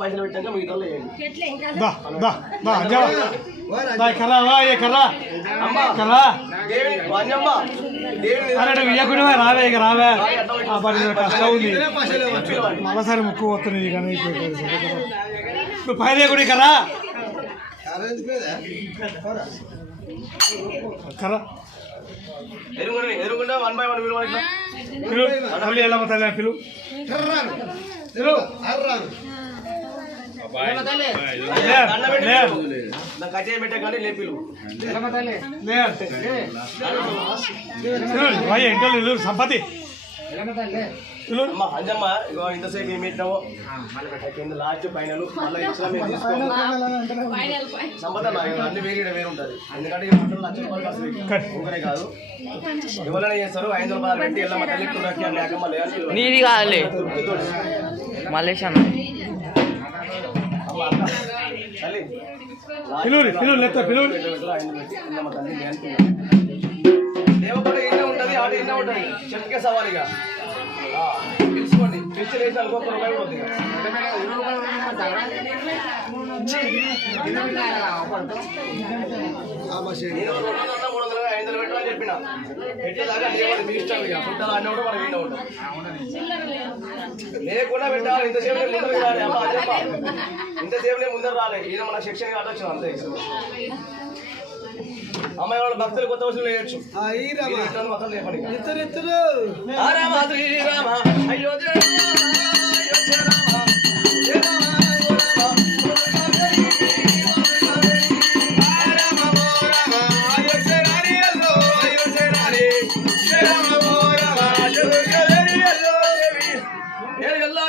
పైసలు పెట్టాక మిగతా రావే ఇక రావే కష్టం ఉంది మరోసారి ముక్కు పోతున్నాయి కానీ ఇప్పుడు పైదే కూడా కదా కదా ఎరుగుండా 1 by 1 పిలు ఎలా తల్లి పిలు పెట్టే కానీ లేపిలు సంపత్తి అంజమ్మ ఇగో ఇంతసేపు ఏమి పెట్టినావో కింద లాస్ట్ ఫైనల్ మళ్ళీ ఇచ్చిన మీరు తీసుకోవాలి సంపద అన్ని వేరే ఉంటుంది ఎందుకంటే లక్ష రూపాయలు ఖర్చు పెట్టి ఊకనే కాదు ఎవరైనా చేస్తారు 500 రూపాయలు పెట్టి ఎల్లమ్మ తల్లి నీది కాదులే మలేషియా తల్లి దేవపడి ఎన్నో ఉంటుంది ఆట ఎన్నో ఉంటుంది చెట్టుకే సవాలిగా పిలుచుకోండి పిలిచి వేసి అనుకో రూపాయలు పోతుంది నేను 200 300 500 పెట్టమని చెప్పిన పెట్టేదాకా లేవాలి మీ ఇష్టం ఇక పుట్టాలి అన్న కూడా మనం వీడియో ఉంటాం లేకుండా పెట్టాలి ఇంతసేపు నేను ముందర రాలే అమ్మ అదేప్ప ఇంతసేపు నేను ముందర రాలే ఈయన మన శిక్షణ ఆటొచ్చాను అంతే అమ్మాయి వాళ్ళ భక్తులు కొత్త వసూలు వేయచ్చు మొత్తం లేపండి అయ్యో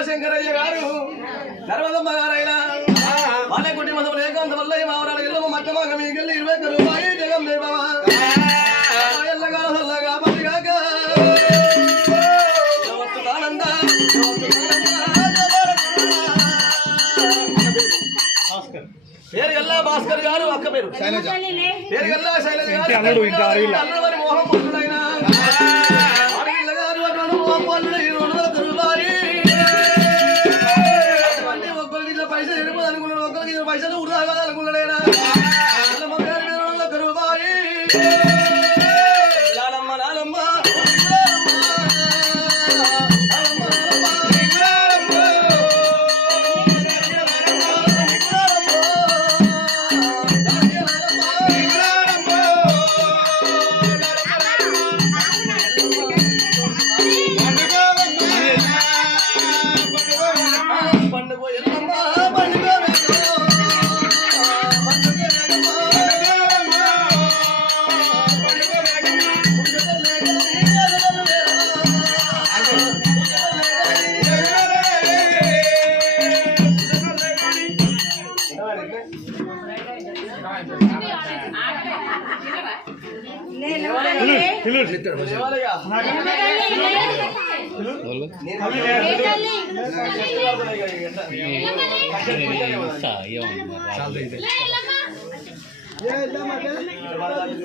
శంకరయ్య గారు నర్మదమ్మ గారైనా వాళ్ళ కుటుంబం ఏకాంత వల్ల మావరాలు ఇల్లు మట్టమాగ మీకెళ్ళి 20 రూపాయలు జగం దేవా ఎల్లగా సల్లగా పదిగాక పేరు గల్లా భాస్కర్ గారు అక్క పేరు పేరు గల్లా శైలజ గారు అల్లవారి మోహం పల్లుడైనా ఆడపిల్ల గారు అటువంటి మోహం పల్లుడు 200 రూపాయలు పైసలు ఎడుపు అనుకున్నాడు ఒక్కరికి పైసలు వృధా కాదనుకున్నాడేనా లాలమ్మ లాలమ్మ